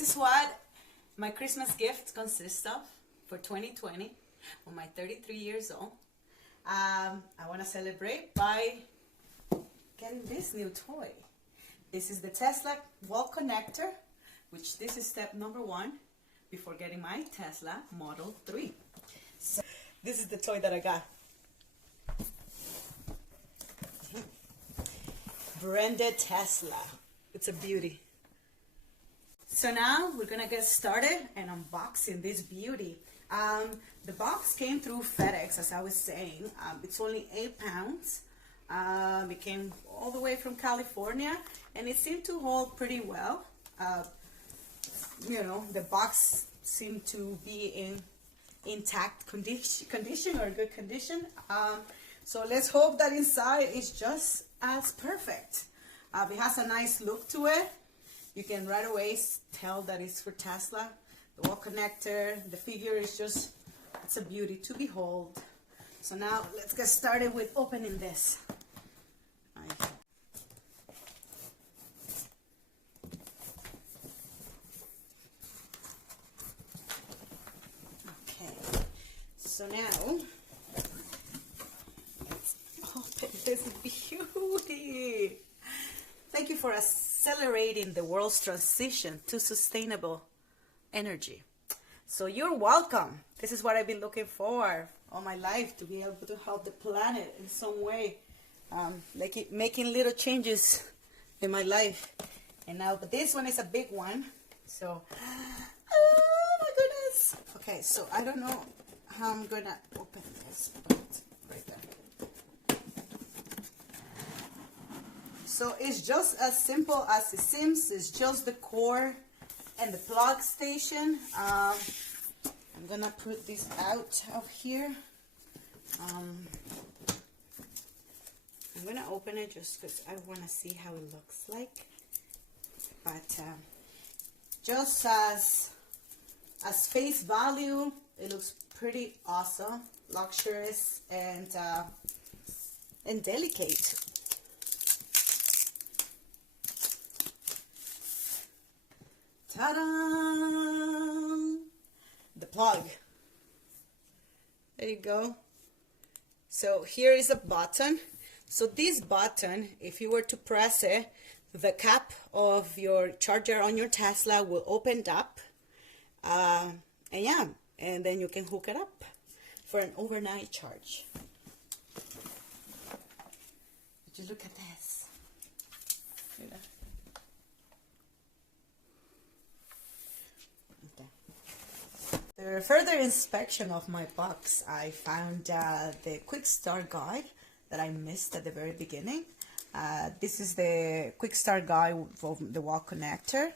this is what my Christmas gift consists of for 2020 on my 33 years old. I want to celebrate by getting this new toy. This is the Tesla wall connector, which this is step number 1 before getting my Tesla Model 3. So this is the toy that I got. Branded Tesla. It's a beauty. So now we're gonna get started and unboxing this beauty. The box came through FedEx, as I was saying. It's only 8 pounds. It came all the way from California, and it seemed to hold pretty well. You know, the box seemed to be in intact condition or good condition. So let's hope that inside is just as perfect. It has a nice look to it. You can right away tell that it's for Tesla. The wall connector, the figure is just, it's a beauty to behold. So now let's get started with opening this. Okay, so now let's open this beauty. Thank you for accelerating the world's transition to sustainable energy. So you're welcome. This is what I've been looking for all my life, to be able to help the planet in some way, making little changes in my life. And now, but this one is a big one. So, oh my goodness. Okay, so I don't know how I'm gonna open this, but right there. So it's just as simple as it seems. It's just the cord and the plug station. I'm gonna put this out of here. I'm gonna open it just because I want to see how it looks like. But just as face value, it looks pretty awesome, luxurious, and delicate. Ta-da! The plug. There you go. So here is a button. So this button, if you were to press it, the cap of your charger on your Tesla will open up. And yeah, and then you can hook it up for an overnight charge. Would you look at this? Yeah. For further inspection of my box, I found the quick start guide that I missed at the very beginning. This is the quick start guide for the wall connector,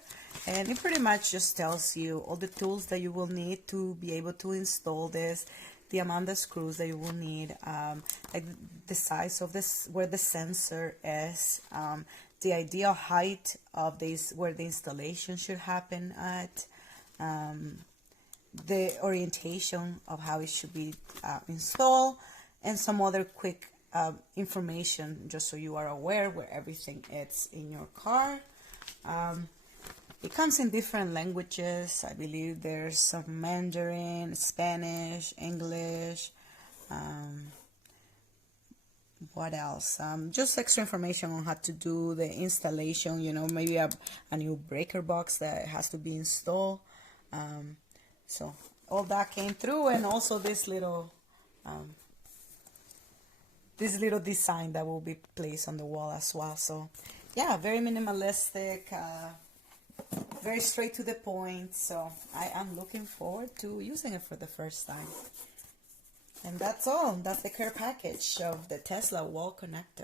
and it pretty much just tells you all the tools that you will need to be able to install this, the amount of screws that you will need, like the size of this, where the sensor is, the ideal height of this, where the installation should happen at, the orientation of how it should be installed, and some other quick information just so you are aware where everything is in your car. It comes in different languages. I believe there's some Mandarin, Spanish, English, what else? Just extra information on how to do the installation, you know, maybe a new breaker box that has to be installed. So all that came through, and also this little design that will be placed on the wall as well. So yeah, very minimalistic, very straight to the point. So I am looking forward to using it for the first time. And that's all. That's the care package of the Tesla wall connector.